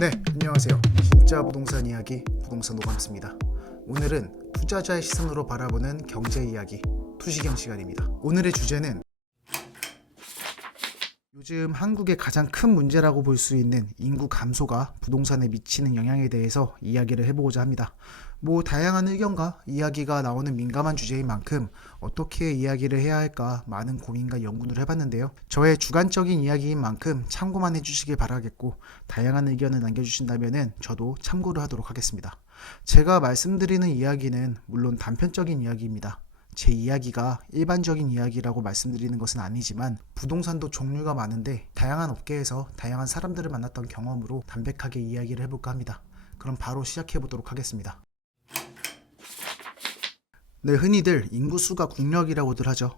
네, 안녕하세요. 진짜 부동산 이야기 부동산 노감스입니다. 오늘은 투자자의 시선으로 바라보는 경제 이야기 투시경 시간입니다. 오늘의 주제는 요즘 한국의 가장 큰 문제라고 볼 수 있는 인구 감소가 부동산에 미치는 영향에 대해서 이야기를 해보고자 합니다. 다양한 의견과 이야기가 나오는 민감한 주제인 만큼 어떻게 이야기를 해야 할까 많은 고민과 연구를 해봤는데요. 저의 주관적인 이야기인 만큼 참고만 해주시길 바라겠고, 다양한 의견을 남겨주신다면 저도 참고를 하도록 하겠습니다. 제가 말씀드리는 이야기는 물론 단편적인 이야기입니다. 제 이야기가 일반적인 이야기라고 말씀드리는 것은 아니지만 부동산도 종류가 많은데 다양한 업계에서 다양한 사람들을 만났던 경험으로 담백하게 이야기를 해볼까 합니다. 그럼 바로 시작해 보도록 하겠습니다. 네, 흔히들 인구수가 국력이라고들 하죠.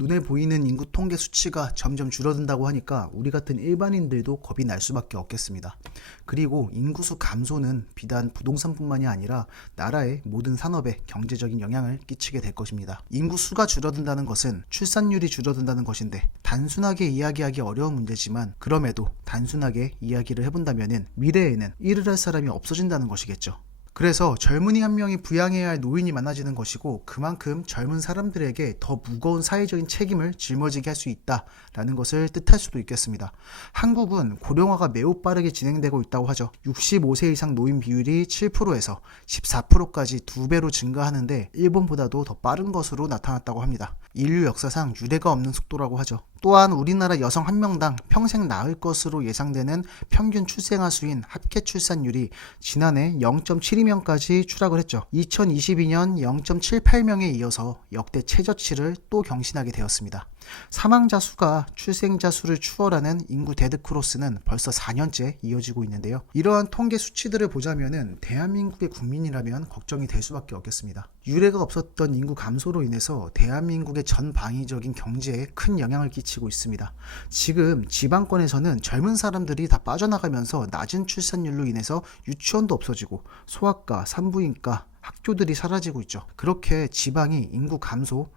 눈에 보이는 인구 통계 수치가 점점 줄어든다고 하니까 우리 같은 일반인들도 겁이 날 수밖에 없겠습니다. 그리고 인구수 감소는 비단 부동산뿐만이 아니라 나라의 모든 산업에 경제적인 영향을 끼치게 될 것입니다. 인구수가 줄어든다는 것은 출산율이 줄어든다는 것인데 단순하게 이야기하기 어려운 문제지만, 그럼에도 단순하게 이야기를 해본다면 미래에는 일을 할 사람이 없어진다는 것이겠죠. 그래서 젊은이 한 명이 부양해야 할 노인이 많아지는 것이고, 그만큼 젊은 사람들에게 더 무거운 사회적인 책임을 짊어지게 할 수 있다라는 것을 뜻할 수도 있겠습니다. 한국은 고령화가 매우 빠르게 진행되고 있다고 하죠. 65세 이상 노인 비율이 7%에서 14%까지 2배로 증가하는데 일본보다도 더 빠른 것으로 나타났다고 합니다. 인류 역사상 유례가 없는 속도라고 하죠. 또한 우리나라 여성 한 명당 평생 낳을 것으로 예상되는 평균 출생아 수인 합계 출산율이 지난해 0.72명까지 추락을 했죠. 2022년 0.78명에 이어서 역대 최저치를 또 경신하게 되었습니다. 사망자 수가 출생자 수를 추월하는 인구 데드크로스는 벌써 4년째 이어지고 있는데요. 이러한 통계 수치들을 보자면은 대한민국의 국민이라면 걱정이 될 수밖에 없겠습니다. 유례가 없었던 인구 감소로 인해서 대한민국의 전방위적인 경제에 큰 영향을 끼치고 있습니다. 지금 지방권에서는 젊은 사람들이 다 빠져나가면서 낮은 출산율로 인해서 유치원도 없어지고 소아과, 산부인과, 학교들이 사라지고 있죠. 그렇게 지방이 인구 감소,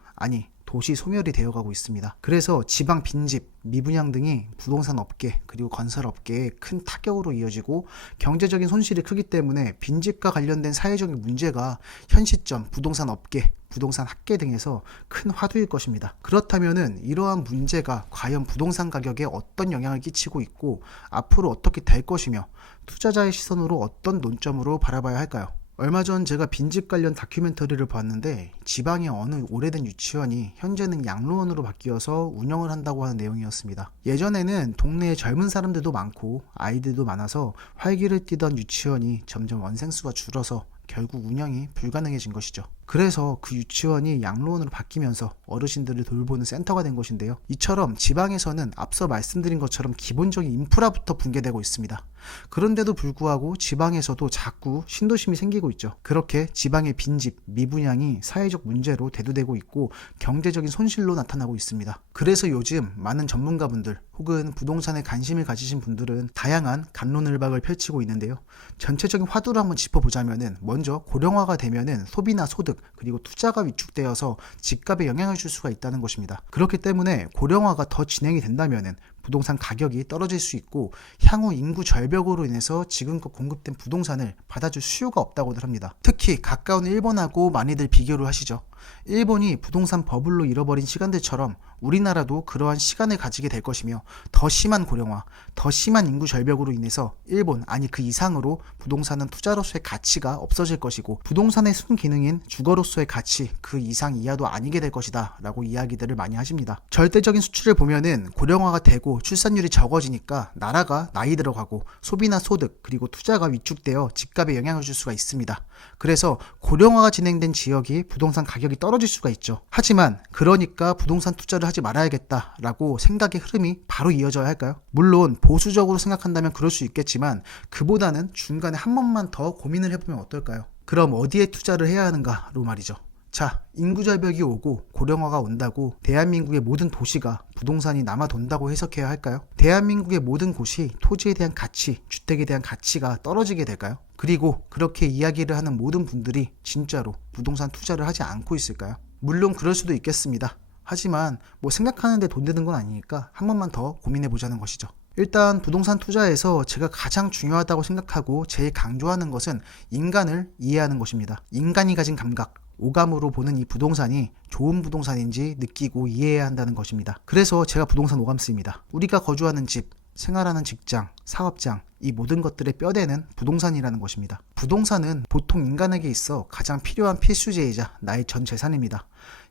도시 소멸이 되어가고 있습니다. 그래서 지방 빈집, 미분양 등이 부동산 업계 그리고 건설 업계에 큰 타격으로 이어지고 경제적인 손실이 크기 때문에 빈집과 관련된 사회적인 문제가 현 시점 부동산 업계, 부동산 학계 등에서 큰 화두일 것입니다. 그렇다면은 이러한 문제가 과연 부동산 가격에 어떤 영향을 끼치고 있고 앞으로 어떻게 될 것이며 투자자의 시선으로 어떤 논점으로 바라봐야 할까요? 얼마 전 제가 빈집 관련 다큐멘터리를 봤는데 지방의 어느 오래된 유치원이 현재는 양로원으로 바뀌어서 운영을 한다고 하는 내용이었습니다. 예전에는 동네에 젊은 사람들도 많고 아이들도 많아서 활기를 띠던 유치원이 점점 원생수가 줄어서 결국 운영이 불가능해진 것이죠. 그래서 그 유치원이 양로원으로 바뀌면서 어르신들을 돌보는 센터가 된 것인데요. 이처럼 지방에서는 앞서 말씀드린 것처럼 기본적인 인프라부터 붕괴되고 있습니다. 그런데도 불구하고 지방에서도 자꾸 신도심이 생기고 있죠. 그렇게 지방의 빈집, 미분양이 사회적 문제로 대두되고 있고 경제적인 손실로 나타나고 있습니다. 그래서 요즘 많은 전문가분들 혹은 부동산에 관심을 가지신 분들은 다양한 갑론을박을 펼치고 있는데요. 전체적인 화두를 한번 짚어보자면은 먼저 고령화가 되면은 소비나 소득 그리고 투자가 위축되어서 집값에 영향을 줄 수가 있다는 것입니다. 그렇기 때문에 고령화가 더 진행이 된다면은 부동산 가격이 떨어질 수 있고 향후 인구 절벽으로 인해서 지금껏 공급된 부동산을 받아줄 수요가 없다고들 합니다. 특히 가까운 일본하고 많이들 비교를 하시죠. 일본이 부동산 버블로 잃어버린 시간들처럼 우리나라도 그러한 시간을 가지게 될 것이며 더 심한 고령화, 더 심한 인구 절벽으로 인해서 일본 그 이상으로 부동산은 투자로서의 가치가 없어질 것이고 부동산의 순기능인 주거로서의 가치 그 이상 이하도 아니게 될 것이다 라고 이야기들을 많이 하십니다. 절대적인 수치를 보면은 고령화가 되고 출산율이 적어지니까 나라가 나이 들어가고 소비나 소득 그리고 투자가 위축되어 집값에 영향을 줄 수가 있습니다. 그래서 고령화가 진행된 지역이 부동산 가격이 떨어질 수가 있죠. 하지만 그러니까 부동산 투자를 하지 말아야겠다라고 생각의 흐름이 바로 이어져야 할까요? 물론 보수적으로 생각한다면 그럴 수 있겠지만 그보다는 중간에 한 번만 더 고민을 해보면 어떨까요? 그럼 어디에 투자를 해야 하는가로 말이죠. 자, 인구 절벽이 오고 고령화가 온다고 대한민국의 모든 도시가 부동산이 남아돈다고 해석해야 할까요? 대한민국의 모든 곳이 토지에 대한 가치, 주택에 대한 가치가 떨어지게 될까요? 그리고 그렇게 이야기를 하는 모든 분들이 진짜로 부동산 투자를 하지 않고 있을까요? 물론 그럴 수도 있겠습니다. 하지만 생각하는데 돈 드는 건 아니니까 한 번만 더 고민해 보자는 것이죠. 일단 부동산 투자에서 제가 가장 중요하다고 생각하고 제일 강조하는 것은 인간을 이해하는 것입니다. 인간이 가진 감각, 오감으로 보는 이 부동산이 좋은 부동산인지 느끼고 이해해야 한다는 것입니다. 그래서 제가 부동산 오감스입니다. 우리가 거주하는 집, 생활하는 직장, 사업장, 이 모든 것들의 뼈대는 부동산이라는 것입니다. 부동산은 보통 인간에게 있어 가장 필요한 필수제이자 나의 전 재산입니다.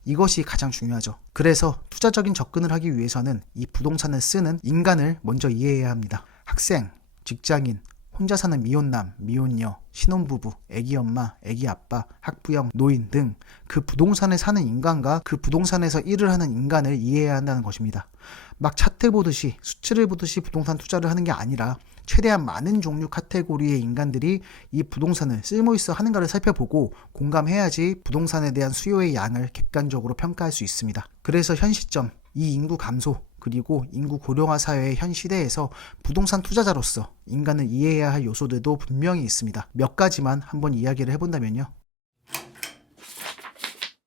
이것이 가장 중요하죠. 그래서 투자적인 접근을 하기 위해서는 이 부동산을 쓰는 인간을 먼저 이해해야 합니다. 학생, 직장인, 혼자 사는 미혼남, 미혼녀, 신혼부부, 애기 엄마, 애기 아빠, 학부형, 노인 등 그 부동산에 사는 인간과 그 부동산에서 일을 하는 인간을 이해해야 한다는 것입니다. 막 차트 보듯이 수치를 보듯이 부동산 투자를 하는 게 아니라 최대한 많은 종류 카테고리의 인간들이 이 부동산을 쓸모있어 하는가를 살펴보고 공감해야지 부동산에 대한 수요의 양을 객관적으로 평가할 수 있습니다. 그래서 현 시점, 이 인구 감소 그리고 인구 고령화 사회의 현 시대에서 부동산 투자자로서 인간을 이해해야 할 요소들도 분명히 있습니다. 몇 가지만 한번 이야기를 해본다면요.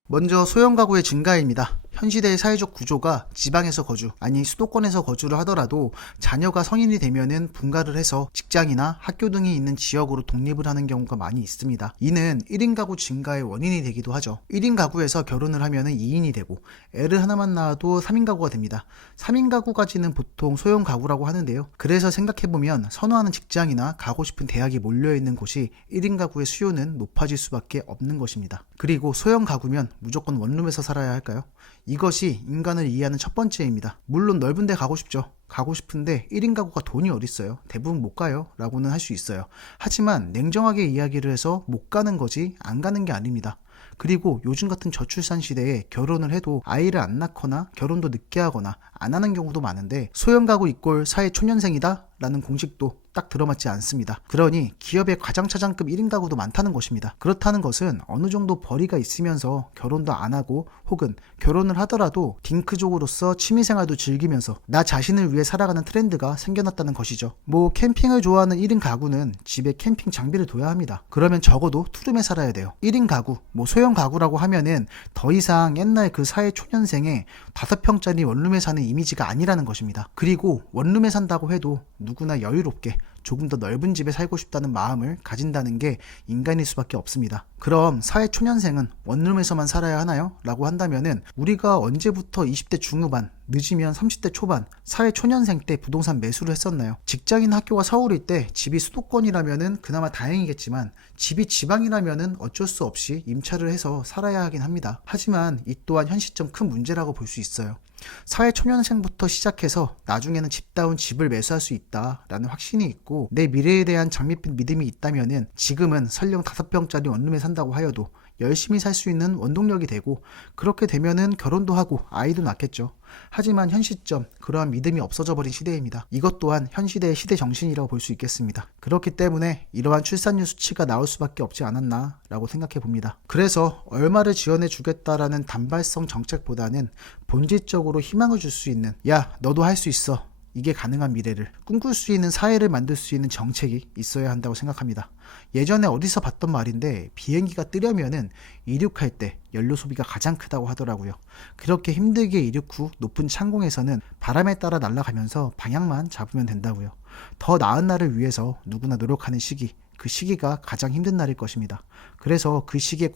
먼저 소형 가구의 증가입니다. 현 시대의 사회적 구조가 지방에서 거주, 아니 수도권에서 거주를 하더라도 자녀가 성인이 되면은 분가를 해서 직장이나 학교 등이 있는 지역으로 독립을 하는 경우가 많이 있습니다. 이는 1인 가구 증가의 원인이 되기도 하죠. 1인 가구에서 결혼을 하면은 2인이 되고 애를 하나만 낳아도 3인 가구가 됩니다. 3인 가구까지는 보통 소형 가구라고 하는데요. 그래서 생각해보면 선호하는 직장이나 가고 싶은 대학이 몰려있는 곳이 1인 가구의 수요는 높아질 수밖에 없는 것입니다. 그리고 소형 가구면 무조건 원룸에서 살아야 할까요? 이것이 인간을 이해하는 첫 번째입니다. 물론 넓은 데 가고 싶죠. 가고 싶은데 1인 가구가 돈이 어딨어요. 대부분 못 가요 라고는 할 수 있어요. 하지만 냉정하게 이야기를 해서 못 가는 거지 안 가는 게 아닙니다. 그리고 요즘 같은 저출산 시대에 결혼을 해도 아이를 안 낳거나 결혼도 늦게 하거나 안 하는 경우도 많은데 소형 가구 이꼴 사회 초년생이다 라는 공식도 딱 들어맞지 않습니다. 그러니 기업의 과장차장급 1인 가구도 많다는 것입니다. 그렇다는 것은 어느 정도 벌이가 있으면서 결혼도 안 하고 혹은 결혼을 하더라도 딩크족으로서 취미생활도 즐기면서 나 자신을 위해 살아가는 트렌드가 생겨났다는 것이죠. 뭐 캠핑을 좋아하는 1인 가구는 집에 캠핑 장비를 둬야 합니다. 그러면 적어도 투룸에 살아야 돼요. 1인 가구, 뭐 소형 가구라고 하면은 더 이상 옛날 그 사회 초년생의 5평짜리 원룸에 사는 이미지가 아니라는 것입니다. 그리고 원룸에 산다고 해도 누구나 여유롭게 조금 더 넓은 집에 살고 싶다는 마음을 가진다는 게 인간일 수밖에 없습니다. 그럼 사회 초년생은 원룸에서만 살아야 하나요? 라고 한다면은 우리가 언제부터 20대 중후반, 늦으면 30대 초반, 사회 초년생 때 부동산 매수를 했었나요? 직장인 학교가 서울일 때 집이 수도권이라면은 그나마 다행이겠지만 집이 지방이라면은 어쩔 수 없이 임차를 해서 살아야 하긴 합니다. 하지만 이 또한 현 시점 큰 문제라고 볼 수 있어요. 사회 초년생부터 시작해서 나중에는 집다운 집을 매수할 수 있다라는 확신이 있고 내 미래에 대한 장밋빛 믿음이 있다면은 지금은 설령 5평짜리 원룸에 산다고 하여도 열심히 살 수 있는 원동력이 되고 그렇게 되면은 결혼도 하고 아이도 낳겠죠. 하지만 현 시점 그러한 믿음이 없어져 버린 시대입니다. 이것 또한 현 시대의 시대 정신이라고 볼 수 있겠습니다. 그렇기 때문에 이러한 출산율 수치가 나올 수밖에 없지 않았나 라고 생각해 봅니다. 그래서 얼마를 지원해 주겠다라는 단발성 정책보다는 본질적으로 희망을 줄 수 있는 야 너도 할 수 있어 이게 가능한 미래를 꿈꿀 수 있는 사회를 만들 수 있는 정책이 있어야 한다고 생각합니다. 예전에 어디서 봤던 말인데 비행기가 뜨려면은 이륙할 때 연료 소비가 가장 크다고 하더라고요. 그렇게 힘들게 이륙 후 높은 창공에서는 바람에 따라 날아가면서 방향만 잡으면 된다고요. 더 나은 날을 위해서 누구나 노력하는 시기, 그 시기가 가장 힘든 날일 것입니다. 그래서 그 시기에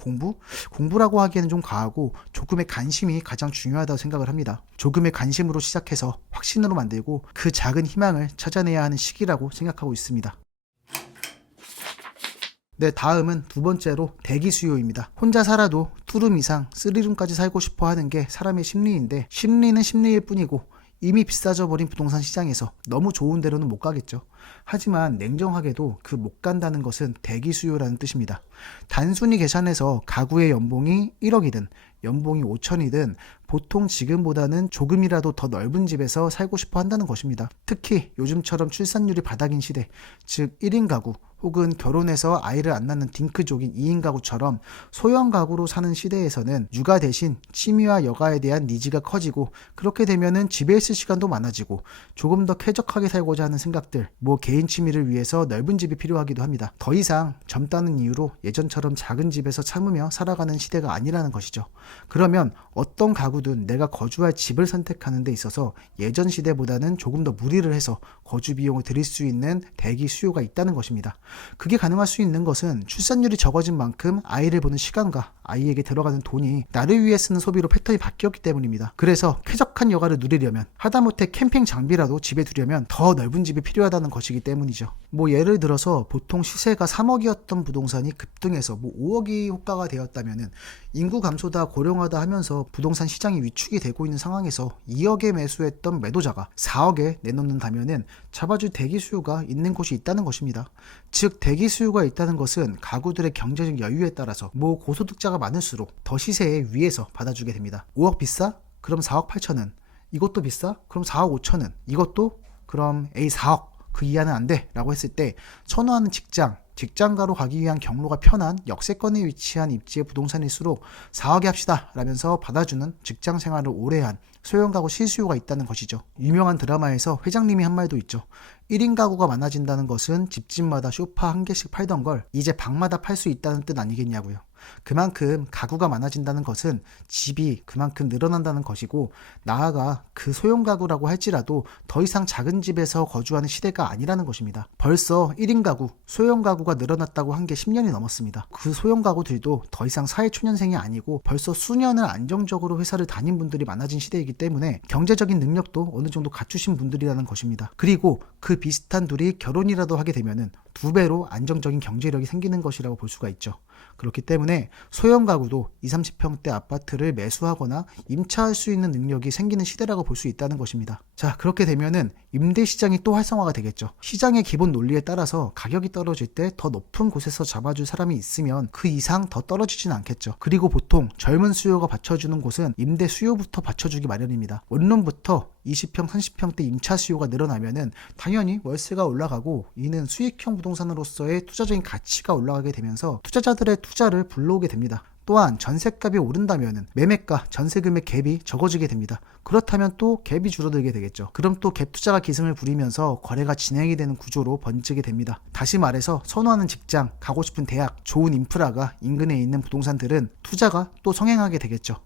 공부라고 하기에는 좀 과하고 조금의 관심이 가장 중요하다고 생각을 합니다. 조금의 관심으로 시작해서 확신으로 만들고 그 작은 희망을 찾아내야 하는 시기라고 생각하고 있습니다. 네, 다음은 두 번째로 대기 수요입니다. 혼자 살아도 투룸 이상 3룸까지 살고 싶어 하는 게 사람의 심리인데 심리는 심리일 뿐이고 이미 비싸져 버린 부동산 시장에서 너무 좋은 데로는 못 가겠죠. 하지만 냉정하게도 그 못 간다는 것은 대기 수요라는 뜻입니다. 단순히 계산해서 가구의 연봉이 1억이든 연봉이 5천이든 보통 지금보다는 조금이라도 더 넓은 집에서 살고 싶어 한다는 것입니다. 특히 요즘처럼 출산율이 바닥인 시대, 즉 1인 가구 혹은 결혼해서 아이를 안 낳는 딩크족인 2인 가구처럼 소형 가구로 사는 시대에서는 육아 대신 취미와 여가에 대한 니즈가 커지고, 그렇게 되면은 집에 있을 시간도 많아지고 조금 더 쾌적하게 살고자 하는 생각들, 개인 취미를 위해서 넓은 집이 필요하기도 합니다. 더 이상 젊다는 이유로 예전처럼 작은 집에서 참으며 살아가는 시대가 아니라는 것이죠. 그러면 어떤 가구든 내가 거주할 집을 선택하는 데 있어서 예전 시대보다는 조금 더 무리를 해서 거주 비용을 들일 수 있는 대기 수요가 있다는 것입니다. 그게 가능할 수 있는 것은 출산율이 적어진 만큼 아이를 보는 시간과 아이에게 들어가는 돈이 나를 위해 쓰는 소비로 패턴이 바뀌었기 때문입니다. 그래서 쾌적한 여가를 누리려면, 하다못해 캠핑 장비라도 집에 두려면 더 넓은 집이 필요하다는 것이기 때문이죠. 예를 들어서 보통 시세가 3억이었던 부동산이 급등해서 5억이 호가가 되었다면은 인구 감소다 고령화다 하면서 부동산 시장이 위축이 되고 있는 상황에서 2억에 매수했던 매도자가 4억에 내놓는다면은 잡아줄 대기 수요가 있는 곳이 있다는 것입니다. 즉 대기 수요가 있다는 것은 가구들의 경제적 여유에 따라서 고소득자가 많을수록 더 시세에 위에서 받아주게 됩니다. 5억 비싸? 그럼 4억 8천은. 이것도 비싸? 그럼 4억 5천은. 이것도? 그럼 A 4억. 그 이하는 안 돼 라고 했을 때 선호하는 직장가로 가기 위한 경로가 편한 역세권에 위치한 입지의 부동산일수록 4억에 합시다 라면서 받아주는 직장 생활을 오래 한 소형 가구 실수요가 있다는 것이죠. 유명한 드라마에서 회장님이 한 말도 있죠. 1인 가구가 많아진다는 것은 집집마다 소파 한 개씩 팔던 걸 이제 방마다 팔 수 있다는 뜻 아니겠냐고요. 그만큼 가구가 많아진다는 것은 집이 그만큼 늘어난다는 것이고, 나아가 그 소형 가구라고 할지라도 더 이상 작은 집에서 거주하는 시대가 아니라는 것입니다. 벌써 1인 가구, 소형 가구가 늘어났다고 한 게 10년이 넘었습니다. 그 소형 가구들도 더 이상 사회초년생이 아니고 벌써 수년을 안정적으로 회사를 다닌 분들이 많아진 시대이기 때문에 경제적인 능력도 어느 정도 갖추신 분들이라는 것입니다. 그리고 그 비슷한 둘이 결혼이라도 하게 되면은 2배로 안정적인 경제력이 생기는 것이라고 볼 수가 있죠. 그렇기 때문에 소형 가구도 20, 30평대 아파트를 매수하거나 임차할 수 있는 능력이 생기는 시대라고 볼 수 있다는 것입니다. 자, 그렇게 되면은 임대 시장이 또 활성화가 되겠죠. 시장의 기본 논리에 따라서 가격이 떨어질 때 더 높은 곳에서 잡아줄 사람이 있으면 그 이상 더 떨어지진 않겠죠. 그리고 보통 젊은 수요가 받쳐주는 곳은 임대 수요부터 받쳐주기 마련입니다. 원룸부터 20평, 30평대 임차 수요가 늘어나면은 당연히 월세가 올라가고, 이는 수익형 부동산으로서의 투자적인 가치가 올라가게 되면서 투자자들의 투자를 불러오게 됩니다. 또한 전셋값이 오른다면 매매가, 전세금의 갭이 적어지게 됩니다. 그렇다면 또 갭이 줄어들게 되겠죠. 그럼 또 갭 투자가 기승을 부리면서 거래가 진행이 되는 구조로 번지게 됩니다. 다시 말해서 선호하는 직장, 가고 싶은 대학, 좋은 인프라가 인근에 있는 부동산들은 투자가 또 성행하게 되겠죠.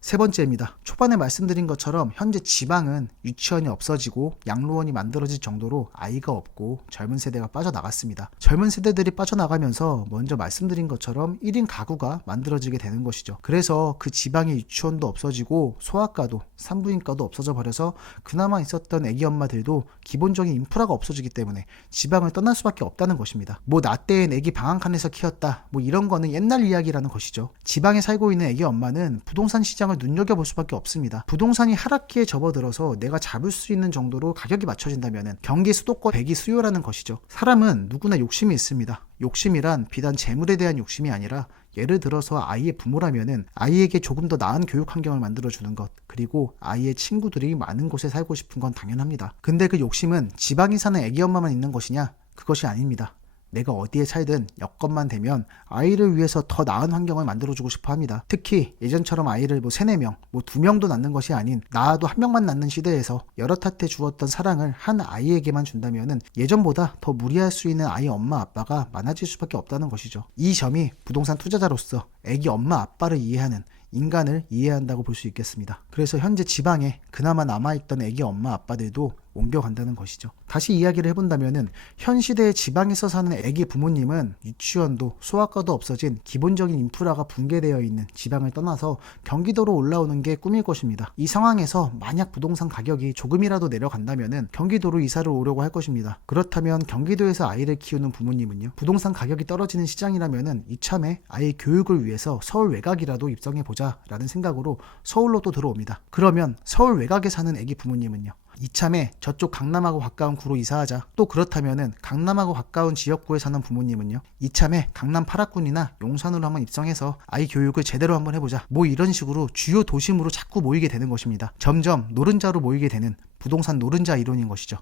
세 번째입니다. 초반에 말씀드린 것처럼 현재 지방은 유치원이 없어지고 양로원이 만들어질 정도로 아이가 없고 젊은 세대가 빠져나갔습니다. 젊은 세대들이 빠져나가면서 먼저 말씀드린 것처럼 1인 가구가 만들어지게 되는 것이죠. 그래서 그 지방의 유치원도 없어지고 소아과도 산부인과도 없어져 버려서 그나마 있었던 애기 엄마들도 기본적인 인프라가 없어지기 때문에 지방을 떠날 수밖에 없다는 것입니다. 나 때엔 애기 방앗간에서 키웠다, 이런 거는 옛날 이야기라는 것이죠. 지방에 살고 있는 애기 엄마는 부동산 시장을 눈여겨볼 수밖에 없습니다. 부동산이 하락기에 접어들어서 내가 잡을 수 있는 정도로 가격이 맞춰진다면 경기 수도권 배기 수요라는 것이죠. 사람은 누구나 욕심이 있습니다. 욕심이란 비단 재물에 대한 욕심이 아니라, 예를 들어서 아이의 부모라면은 아이에게 조금 더 나은 교육 환경을 만들어주는 것, 그리고 아이의 친구들이 많은 곳에 살고 싶은 건 당연합니다. 근데 그 욕심은 지방에 사는 애기 엄마만 있는 것이냐? 그것이 아닙니다. 내가 어디에 살든 여건만 되면 아이를 위해서 더 나은 환경을 만들어주고 싶어 합니다. 특히 예전처럼 아이를 3, 4명, 2명도 낳는 것이 아닌 낳아도 1명만 낳는 시대에서 여럿한테 주었던 사랑을 한 아이에게만 준다면 예전보다 더 무리할 수 있는 아이 엄마 아빠가 많아질 수밖에 없다는 것이죠. 이 점이 부동산 투자자로서 애기 엄마 아빠를 이해하는 인간을 이해한다고 볼 수 있겠습니다. 그래서 현재 지방에 그나마 남아있던 애기 엄마 아빠들도 옮겨간다는 것이죠. 다시 이야기를 해본다면은 현 시대의 지방에서 사는 애기 부모님은 유치원도 소아과도 없어진 기본적인 인프라가 붕괴되어 있는 지방을 떠나서 경기도로 올라오는 게 꿈일 것입니다. 이 상황에서 만약 부동산 가격이 조금이라도 내려간다면은 경기도로 이사를 오려고 할 것입니다. 그렇다면 경기도에서 아이를 키우는 부모님은요, 부동산 가격이 떨어지는 시장이라면은 이참에 아이 교육을 위해서 서울 외곽이라도 입성해보자 라는 생각으로 서울로 또 들어옵니다. 그러면 서울 외곽에 사는 애기 부모님은요, 이참에 저쪽 강남하고 가까운 구로 이사하자. 또 그렇다면은 강남하고 가까운 지역구에 사는 부모님은요, 이참에 강남 8학군이나 용산으로 한번 입성해서 아이 교육을 제대로 한번 해보자. 이런 식으로 주요 도심으로 자꾸 모이게 되는 것입니다. 점점 노른자로 모이게 되는 부동산 노른자 이론인 것이죠.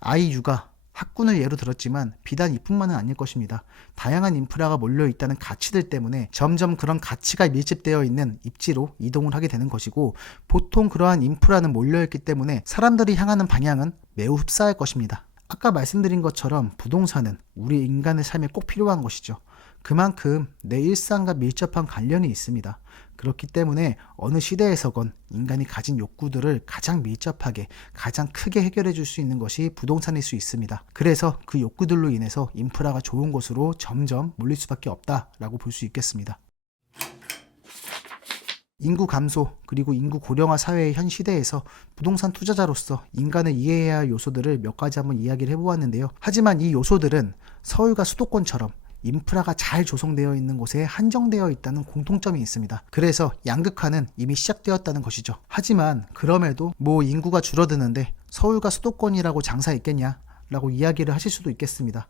아이 육아, 학군을 예로 들었지만 비단 이뿐만은 아닐 것입니다. 다양한 인프라가 몰려있다는 가치들 때문에 점점 그런 가치가 밀집되어 있는 입지로 이동을 하게 되는 것이고, 보통 그러한 인프라는 몰려있기 때문에 사람들이 향하는 방향은 매우 흡사할 것입니다. 아까 말씀드린 것처럼 부동산은 우리 인간의 삶에 꼭 필요한 것이죠. 그만큼 내 일상과 밀접한 관련이 있습니다. 그렇기 때문에 어느 시대에서건 인간이 가진 욕구들을 가장 밀접하게, 가장 크게 해결해 줄 수 있는 것이 부동산일 수 있습니다. 그래서 그 욕구들로 인해서 인프라가 좋은 곳으로 점점 몰릴 수밖에 없다라고 볼 수 있겠습니다. 인구 감소 그리고 인구 고령화 사회의 현 시대에서 부동산 투자자로서 인간을 이해해야 할 요소들을 몇 가지 한번 이야기를 해보았는데요. 하지만 이 요소들은 서울과 수도권처럼 인프라가 잘 조성되어 있는 곳에 한정되어 있다는 공통점이 있습니다. 그래서 양극화는 이미 시작되었다는 것이죠. 하지만 그럼에도 인구가 줄어드는데 서울과 수도권이라고 장사 있겠냐 라고 이야기를 하실 수도 있겠습니다.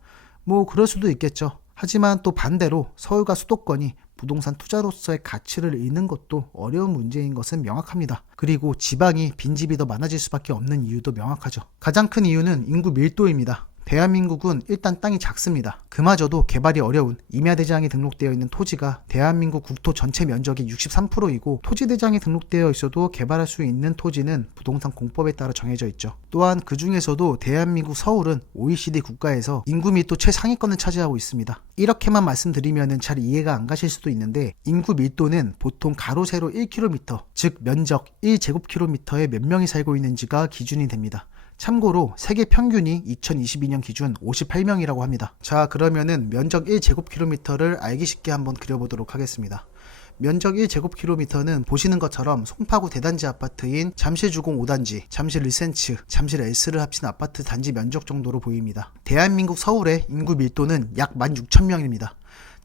그럴 수도 있겠죠. 하지만 또 반대로 서울과 수도권이 부동산 투자로서의 가치를 잃는 것도 어려운 문제인 것은 명확합니다. 그리고 지방이 빈집이 더 많아질 수밖에 없는 이유도 명확하죠. 가장 큰 이유는 인구 밀도입니다. 대한민국은 일단 땅이 작습니다. 그마저도 개발이 어려운 임야대장이 등록되어 있는 토지가 대한민국 국토 전체 면적의 63%이고, 토지대장이 등록되어 있어도 개발할 수 있는 토지는 부동산 공법에 따라 정해져 있죠. 또한 그 중에서도 대한민국 서울은 OECD 국가에서 인구 밀도 최상위권을 차지하고 있습니다. 이렇게만 말씀드리면 잘 이해가 안 가실 수도 있는데, 인구 밀도는 보통 가로 세로 1km, 즉 면적 1제곱킬로미터에 몇 명이 살고 있는지가 기준이 됩니다. 참고로 세계 평균이 2022년 기준 58명이라고 합니다. 자, 그러면은 면적 1제곱킬로미터를 알기 쉽게 한번 그려보도록 하겠습니다. 면적 1제곱킬로미터는 보시는 것처럼 송파구 대단지 아파트인 잠실주공 5단지, 잠실 리센츠, 잠실 S를 합친 아파트 단지 면적 정도로 보입니다. 대한민국 서울의 인구 밀도는 약 16,000명입니다.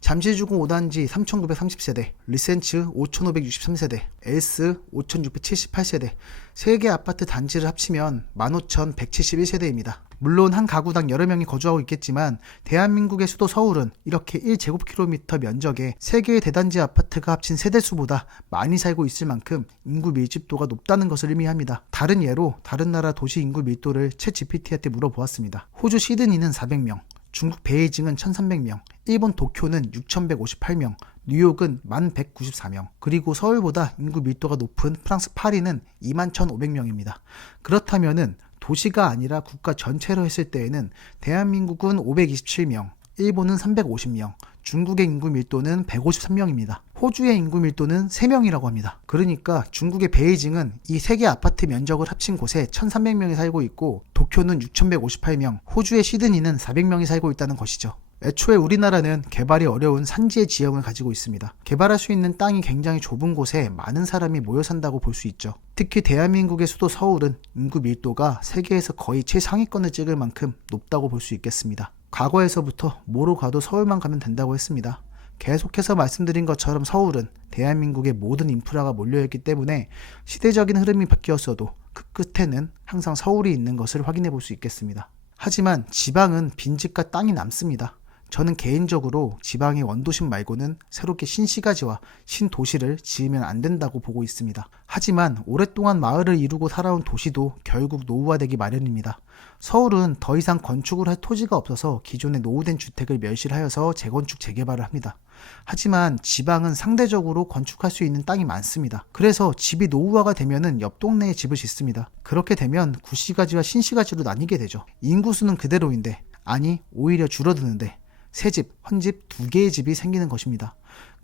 잠실주공 5단지 3,930세대, 리센츠 5,563세대, S 5,678세대, 3개 아파트 단지를 합치면 15,171세대입니다. 물론 한 가구당 여러 명이 거주하고 있겠지만 대한민국의 수도 서울은 이렇게 1제곱킬로미터 면적에 3개의 대단지 아파트가 합친 세대수보다 많이 살고 있을 만큼 인구 밀집도가 높다는 것을 의미합니다. 다른 예로 다른 나라 도시 인구 밀도를 챗GPT한테 물어보았습니다. 호주 시드니는 400명, 중국 베이징은 1300명, 일본 도쿄는 6158명, 뉴욕은 1194명, 그리고 서울보다 인구 밀도가 높은 프랑스 파리는 21,500명입니다. 그렇다면은 도시가 아니라 국가 전체로 했을 때에는 대한민국은 527명, 일본은 350명, 중국의 인구 밀도는 153명입니다. 호주의 인구 밀도는 3명이라고 합니다. 그러니까 중국의 베이징은 이 3개 아파트 면적을 합친 곳에 1300명이 살고 있고, 도쿄는 6158명, 호주의 시드니는 400명이 살고 있다는 것이죠. 애초에 우리나라는 개발이 어려운 산지의 지형을 가지고 있습니다. 개발할 수 있는 땅이 굉장히 좁은 곳에 많은 사람이 모여 산다고 볼 수 있죠. 특히 대한민국의 수도 서울은 인구 밀도가 세계에서 거의 최상위권을 찍을 만큼 높다고 볼 수 있겠습니다. 과거에서부터 뭐로 가도 서울만 가면 된다고 했습니다. 계속해서 말씀드린 것처럼 서울은 대한민국의 모든 인프라가 몰려있기 때문에 시대적인 흐름이 바뀌었어도 그 끝에는 항상 서울이 있는 것을 확인해 볼 수 있겠습니다. 하지만 지방은 빈집과 땅이 남습니다. 저는 개인적으로 지방의 원도심 말고는 새롭게 신시가지와 신도시를 지으면 안 된다고 보고 있습니다. 하지만 오랫동안 마을을 이루고 살아온 도시도 결국 노후화되기 마련입니다. 서울은 더 이상 건축을 할 토지가 없어서 기존의 노후된 주택을 멸실하여서 재건축 재개발을 합니다. 하지만 지방은 상대적으로 건축할 수 있는 땅이 많습니다. 그래서 집이 노후화가 되면은 옆 동네에 집을 짓습니다. 그렇게 되면 구시가지와 신시가지로 나뉘게 되죠. 인구수는 그대로인데, 아니 오히려 줄어드는데 새집, 헌집 2개의 집이 생기는 것입니다.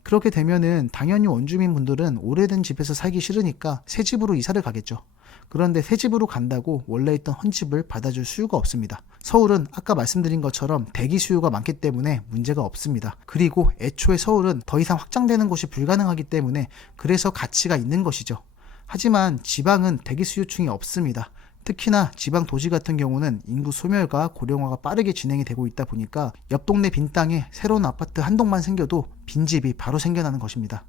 그렇게 되면은 당연히 원주민분들은 오래된 집에서 살기 싫으니까 새 집으로 이사를 가겠죠. 그런데 새 집으로 간다고 원래 있던 헌집을 받아줄 수요가 없습니다. 서울은 아까 말씀드린 것처럼 대기 수요가 많기 때문에 문제가 없습니다. 그리고 애초에 서울은 더 이상 확장되는 것이 불가능하기 때문에 그래서 가치가 있는 것이죠. 하지만 지방은 대기 수요층이 없습니다. 특히나 지방 도시 같은 경우는 인구 소멸과 고령화가 빠르게 진행이 되고 있다 보니까 옆 동네 빈 땅에 새로운 아파트 한 동만 생겨도 빈집이 바로 생겨나는 것입니다.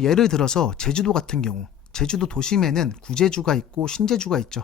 예를 들어서 제주도 같은 경우, 제주도 도심에는 구제주가 있고 신제주가 있죠.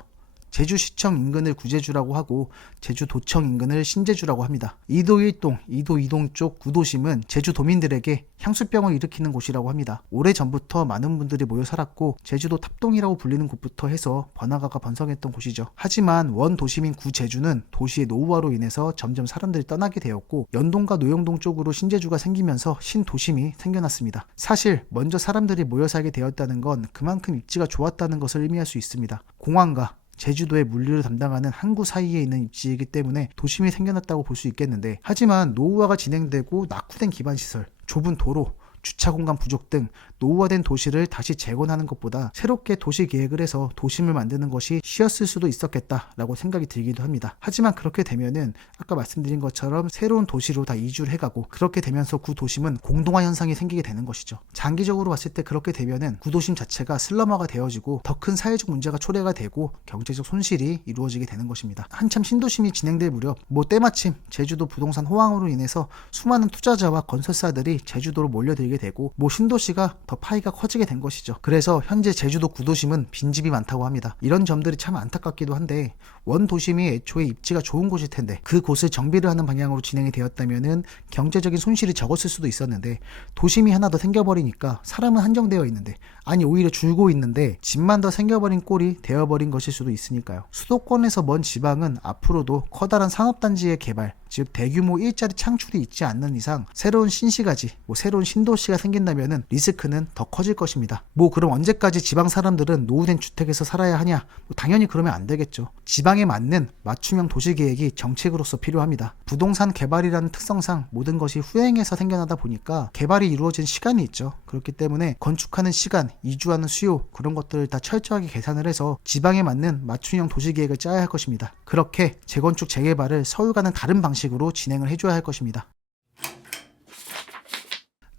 제주시청 인근을 구제주라고 하고 제주도청 인근을 신제주라고 합니다. 이도 1동, 이도 2동 쪽 구도심은 제주도민들에게 향수병을 일으키는 곳이라고 합니다. 오래전부터 많은 분들이 모여 살았고 제주도 탑동이라고 불리는 곳부터 해서 번화가가 번성했던 곳이죠. 하지만 원도심인 구제주는 도시의 노후화로 인해서 점점 사람들이 떠나게 되었고 연동과 노영동 쪽으로 신제주가 생기면서 신도심이 생겨났습니다. 사실 먼저 사람들이 모여 살게 되었다는 건 그만큼 입지가 좋았다는 것을 의미할 수 있습니다. 공항과 제주도의 물류를 담당하는 항구 사이에 있는 입지이기 때문에 도심이 생겨났다고 볼 수 있겠는데, 하지만 노후화가 진행되고 낙후된 기반시설, 좁은 도로, 주차 공간 부족 등 노후화된 도시를 다시 재건하는 것보다 새롭게 도시 계획을 해서 도심을 만드는 것이 쉬웠을 수도 있었겠다라고 생각이 들기도 합니다. 하지만 그렇게 되면은 아까 말씀드린 것처럼 새로운 도시로 다 이주를 해가고 그렇게 되면서 구도심은 공동화 현상이 생기게 되는 것이죠. 장기적으로 봤을 때 그렇게 되면은 구도심 자체가 슬럼화가 되어지고 더 큰 사회적 문제가 초래가 되고 경제적 손실이 이루어지게 되는 것입니다. 한참 신도심이 진행될 무렵 때마침 제주도 부동산 호황으로 인해서 수많은 투자자와 건설사들이 제주도로 몰려들게 되고 신도시가 더 파이가 커지게 된 것이죠. 그래서 현재 제주도 구도심은 빈집이 많다고 합니다. 이런 점들이 참 안타깝기도 한데, 원도심이 애초에 입지가 좋은 곳일 텐데 그곳을 정비를 하는 방향으로 진행이 되었다면은 경제적인 손실이 적었을 수도 있었는데, 도심이 하나 더 생겨버리니까 사람은 한정되어 있는데, 아니 오히려 줄고 있는데 집만 더 생겨버린 꼴이 되어버린 것일 수도 있으니까요. 수도권에서 먼 지방은 앞으로도 커다란 산업단지의 개발, 즉 대규모 일자리 창출이 있지 않는 이상 새로운 신시가지, 새로운 신도시가 생긴다면은 리스크는 더 커질 것입니다. 그럼 언제까지 지방 사람들은 노후된 주택에서 살아야 하냐? 당연히 그러면 안 되겠죠. 지방에 맞는 맞춤형 도시계획이 정책으로서 필요합니다. 부동산 개발이라는 특성상 모든 것이 후행해서 생겨나다 보니까 개발이 이루어진 시간이 있죠. 그렇기 때문에 건축하는 시간, 이주하는 수요, 그런 것들을 다 철저하게 계산을 해서 지방에 맞는 맞춤형 도시계획을 짜야 할 것입니다. 그렇게 재건축, 재개발을 서울과는 다른 방식으로 진행을 해줘야 할 것입니다.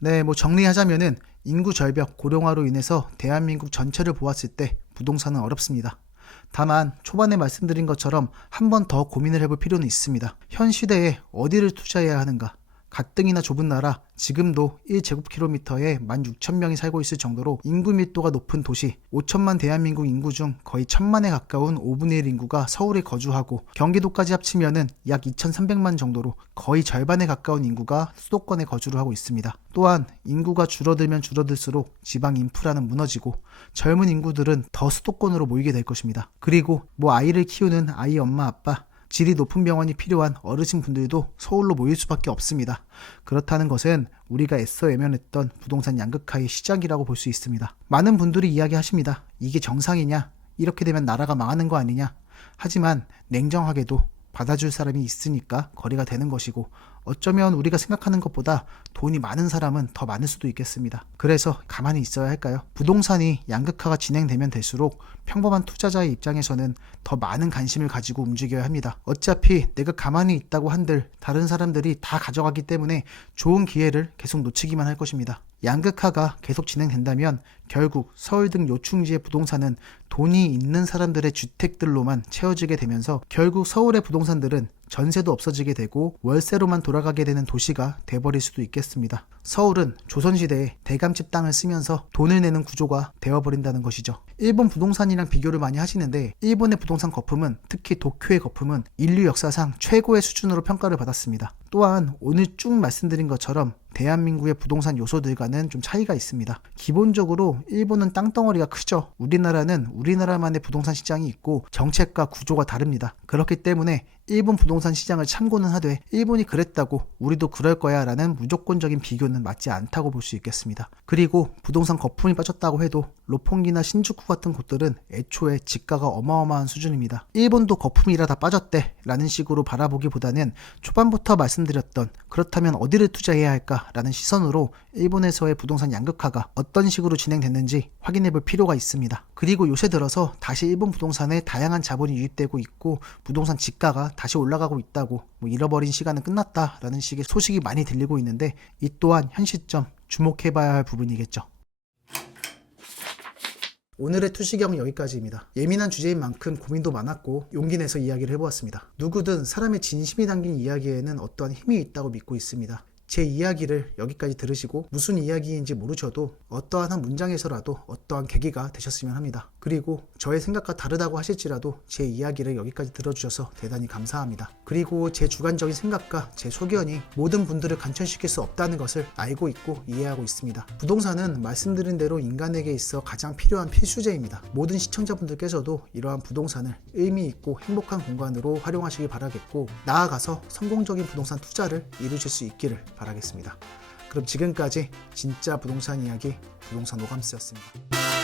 네, 정리하자면은 인구 절벽, 고령화로 인해서 대한민국 전체를 보았을 때 부동산은 어렵습니다. 다만 초반에 말씀드린 것처럼 한 번 더 고민을 해볼 필요는 있습니다. 현 시대에 어디를 투자해야 하는가? 가뜩이나 좁은 나라, 지금도 1제곱킬로미터에 16,000명이 살고 있을 정도로 인구 밀도가 높은 도시, 5천만 대한민국 인구 중 거의 1,000만에 가까운 5분의 1 인구가 서울에 거주하고 경기도까지 합치면은 약 2,300만 정도로 거의 절반에 가까운 인구가 수도권에 거주를 하고 있습니다. 또한 인구가 줄어들면 줄어들수록 지방 인프라는 무너지고 젊은 인구들은 더 수도권으로 모이게 될 것입니다. 그리고 아이를 키우는 아이 엄마 아빠, 질이 높은 병원이 필요한 어르신분들도 서울로 모일 수밖에 없습니다. 그렇다는 것은 우리가 애써 외면했던 부동산 양극화의 시작이라고 볼 수 있습니다. 많은 분들이 이야기하십니다. 이게 정상이냐? 이렇게 되면 나라가 망하는 거 아니냐? 하지만 냉정하게도 받아줄 사람이 있으니까 거리가 되는 것이고, 어쩌면 우리가 생각하는 것보다 돈이 많은 사람은 더 많을 수도 있겠습니다. 그래서 가만히 있어야 할까요? 부동산이 양극화가 진행되면 될수록 평범한 투자자의 입장에서는 더 많은 관심을 가지고 움직여야 합니다. 어차피 내가 가만히 있다고 한들 다른 사람들이 다 가져가기 때문에 좋은 기회를 계속 놓치기만 할 것입니다. 양극화가 계속 진행된다면 결국 서울 등 요충지의 부동산은 돈이 있는 사람들의 주택들로만 채워지게 되면서 결국 서울의 부동산들은 전세도 없어지게 되고 월세로만 돌아가게 되는 도시가 돼버릴 수도 있겠습니다. 서울은 조선시대에 대감집 땅을 쓰면서 돈을 내는 구조가 되어버린다는 것이죠. 일본 부동산이랑 비교를 많이 하시는데, 일본의 부동산 거품은, 특히 도쿄의 거품은 인류 역사상 최고의 수준으로 평가를 받았습니다. 또한 오늘 쭉 말씀드린 것처럼 대한민국의 부동산 요소들과는 좀 차이가 있습니다. 기본적으로 일본은 땅덩어리가 크죠. 우리나라는 우리나라만의 부동산 시장이 있고 정책과 구조가 다릅니다. 그렇기 때문에 일본 부동산 시장을 참고는 하되 일본이 그랬다고 우리도 그럴 거야 라는 무조건적인 비교는 맞지 않다고 볼 수 있겠습니다. 그리고 부동산 거품이 빠졌다고 해도 로pongi나 신주쿠 같은 곳들은 애초에 지가가 어마어마한 수준입니다. 일본도 거품이라 다 빠졌대 라는 식으로 바라보기보다는 초반부터 말씀드렸던 그렇다면 어디를 투자해야 할까 라는 시선으로 일본에서의 부동산 양극화가 어떤 식으로 진행됐는지 확인해 볼 필요가 있습니다. 그리고 요새 들어서 다시 일본 부동산에 다양한 자본이 유입되고 있고 부동산 지가가 다시 올라가고 있다고, 잃어버린 시간은 끝났다 라는 식의 소식이 많이 들리고 있는데, 이 또한 현 시점 주목해 봐야 할 부분이겠죠. 오늘의 투시경은 여기까지입니다. 예민한 주제인 만큼 고민도 많았고 용기 내서 이야기를 해보았습니다. 누구든 사람의 진심이 담긴 이야기에는 어떠한 힘이 있다고 믿고 있습니다. 제 이야기를 여기까지 들으시고 무슨 이야기인지 모르셔도 어떠한 한 문장에서라도 어떠한 계기가 되셨으면 합니다. 그리고 저의 생각과 다르다고 하실지라도 제 이야기를 여기까지 들어주셔서 대단히 감사합니다. 그리고 제 주관적인 생각과 제 소견이 모든 분들을 간천시킬 수 없다는 것을 알고 있고 이해하고 있습니다. 부동산은 말씀드린 대로 인간에게 있어 가장 필요한 필수제입니다. 모든 시청자분들께서도 이러한 부동산을 의미 있고 행복한 공간으로 활용하시길 바라겠고, 나아가서 성공적인 부동산 투자를 이루실 수 있기를 바라겠습니다. 그럼 지금까지 진짜 부동산 이야기 부동산 오감스였습니다.